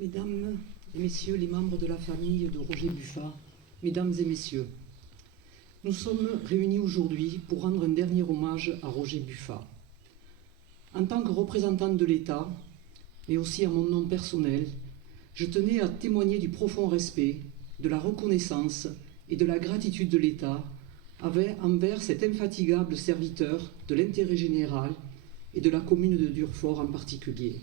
Mesdames et messieurs les membres de la famille de Roger Buffat, mesdames et messieurs, nous sommes réunis aujourd'hui pour rendre un dernier hommage à Roger Buffat. En tant que représentante de l'État, mais aussi à mon nom personnel, je tenais à témoigner du profond respect, de la reconnaissance et de la gratitude de l'État envers cet infatigable serviteur de l'intérêt général et de la commune de Durfort en particulier.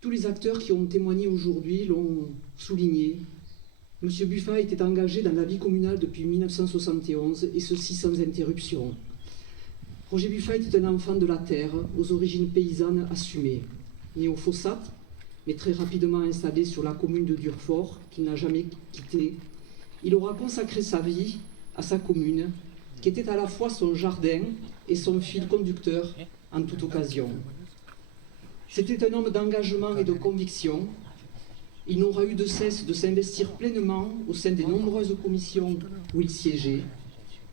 Tous les acteurs qui ont témoigné aujourd'hui l'ont souligné. M. Buffat était engagé dans la vie communale depuis 1971, et ceci sans interruption. Roger Buffat était un enfant de la terre, aux origines paysannes assumées. Né au Fossat, mais très rapidement installé sur la commune de Durfort, qu'il n'a jamais quittée, il aura consacré sa vie à sa commune, qui était à la fois son jardin et son fil conducteur en toute occasion. C'était un homme d'engagement et de conviction. Il n'aura eu de cesse de s'investir pleinement au sein des nombreuses commissions où il siégeait,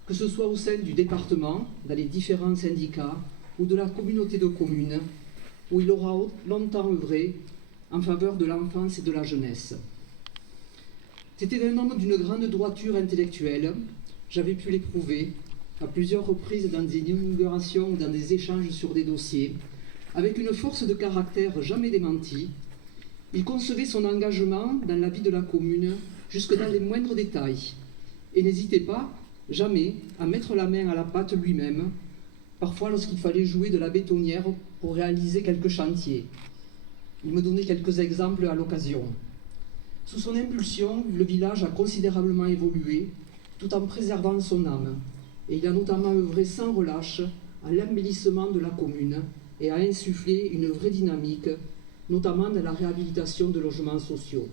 que ce soit au sein du département, dans les différents syndicats, ou de la communauté de communes, où il aura longtemps œuvré en faveur de l'enfance et de la jeunesse. C'était un homme d'une grande droiture intellectuelle. J'avais pu l'éprouver à plusieurs reprises dans des inaugurations ou dans des échanges sur des dossiers. Avec une force de caractère jamais démentie, il concevait son engagement dans la vie de la commune jusque dans les moindres détails et n'hésitait pas, jamais, à mettre la main à la pâte lui-même, parfois lorsqu'il fallait jouer de la bétonnière pour réaliser quelques chantiers. Il me donnait quelques exemples à l'occasion. Sous son impulsion, le village a considérablement évolué, tout en préservant son âme, et il a notamment œuvré sans relâche à l'embellissement de la commune et a insufflé une vraie dynamique, notamment dans la réhabilitation de logements sociaux.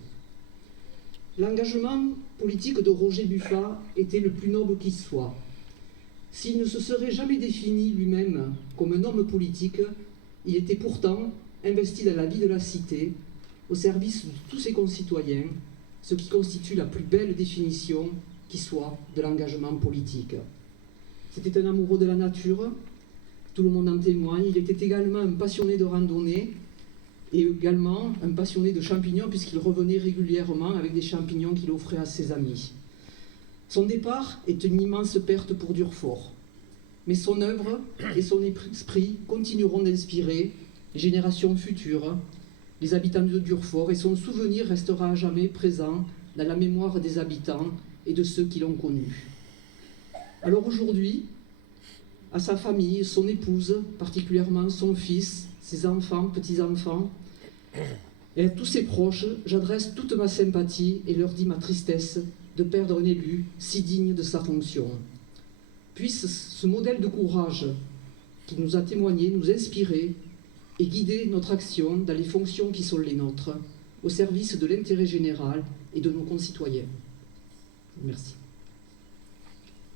L'engagement politique de Roger Buffat était le plus noble qui soit. S'il ne se serait jamais défini lui-même comme un homme politique, il était pourtant investi dans la vie de la cité, au service de tous ses concitoyens, ce qui constitue la plus belle définition qui soit de l'engagement politique. C'était un amoureux de la nature, tout le monde en témoigne. Il était également un passionné de randonnée et également un passionné de champignons, puisqu'il revenait régulièrement avec des champignons qu'il offrait à ses amis. Son départ est une immense perte pour Durfort, mais son œuvre et son esprit continueront d'inspirer les générations futures, les habitants de Durfort, et son souvenir restera à jamais présent dans la mémoire des habitants et de ceux qui l'ont connu. Alors aujourd'hui, à sa famille, son épouse, particulièrement son fils, ses enfants, petits-enfants, et à tous ses proches, j'adresse toute ma sympathie et leur dis ma tristesse de perdre un élu si digne de sa fonction. Puisse ce modèle de courage qui nous a témoigné nous inspirer et guider notre action dans les fonctions qui sont les nôtres, au service de l'intérêt général et de nos concitoyens. Merci.